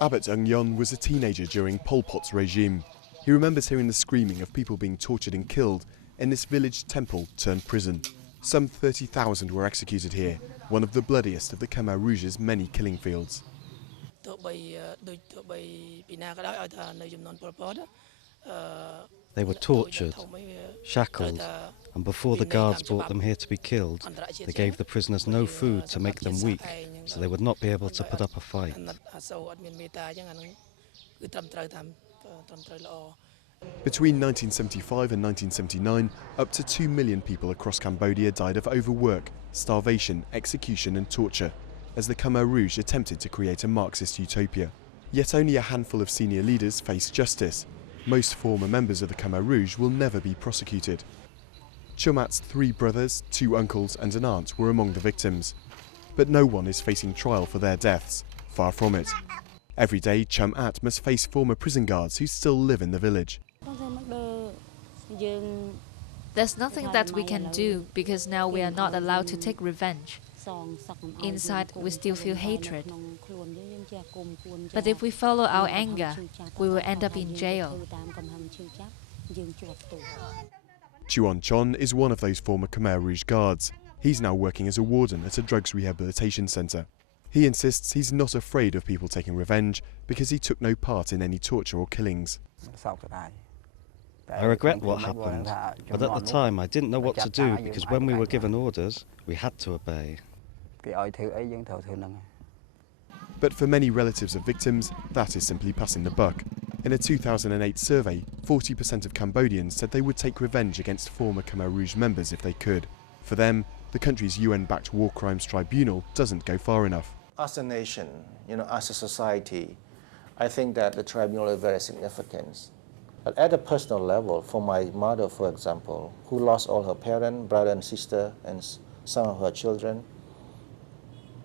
ABBOT was a teenager during Pol Pot's regime. He remembers hearing the screaming of people being tortured and killed in this village temple turned prison. Some 30,000 were executed here, one of the bloodiest of the Khmer Rouge's many killing fields. They were tortured, shackled, and before the guards brought them here to be killed, they gave the prisoners no food to make them weak, so they would not be able to put up a fight. Between 1975 and 1979, up to 2 million people across Cambodia died of overwork, starvation, execution and torture, as the Khmer Rouge attempted to create a Marxist utopia. Yet only a handful of senior leaders face justice. Most former members of the Khmer Rouge will never be prosecuted. CHHUM's 3 brothers, 2 uncles and an aunt were among the victims. But no one is facing trial for their deaths. Far from it. Every day, CHHUM must face former prison guards who still live in the village. There's nothing that we can do because now we are not allowed to take revenge. Inside, we still feel hatred. But if we follow our anger, we will end up in jail. Chuan Chon is one of those former Khmer Rouge guards. He's now working as a warden at a drugs rehabilitation centre. He insists he's not afraid of people taking revenge because he took no part in any torture or killings. I regret what happened, but at the time I didn't know what to do because when we were given orders, we had to obey. But for many relatives of victims, that is simply passing the buck. In a 2008 survey, 40% of Cambodians said they would take revenge against former Khmer Rouge members if they could. For them, the country's UN-backed War Crimes Tribunal doesn't go far enough. As a nation, as a society, I think that the tribunal is very significant. But at a personal level, for my mother, for example, who lost all her parents, brother and sister, and some of her children,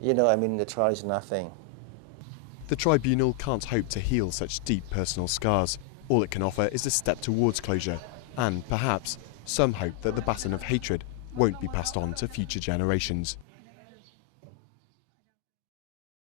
the trial is nothing. The tribunal can't hope to heal such deep personal scars. All it can offer is a step towards closure, and perhaps some hope that the baton of hatred won't be passed on to future generations.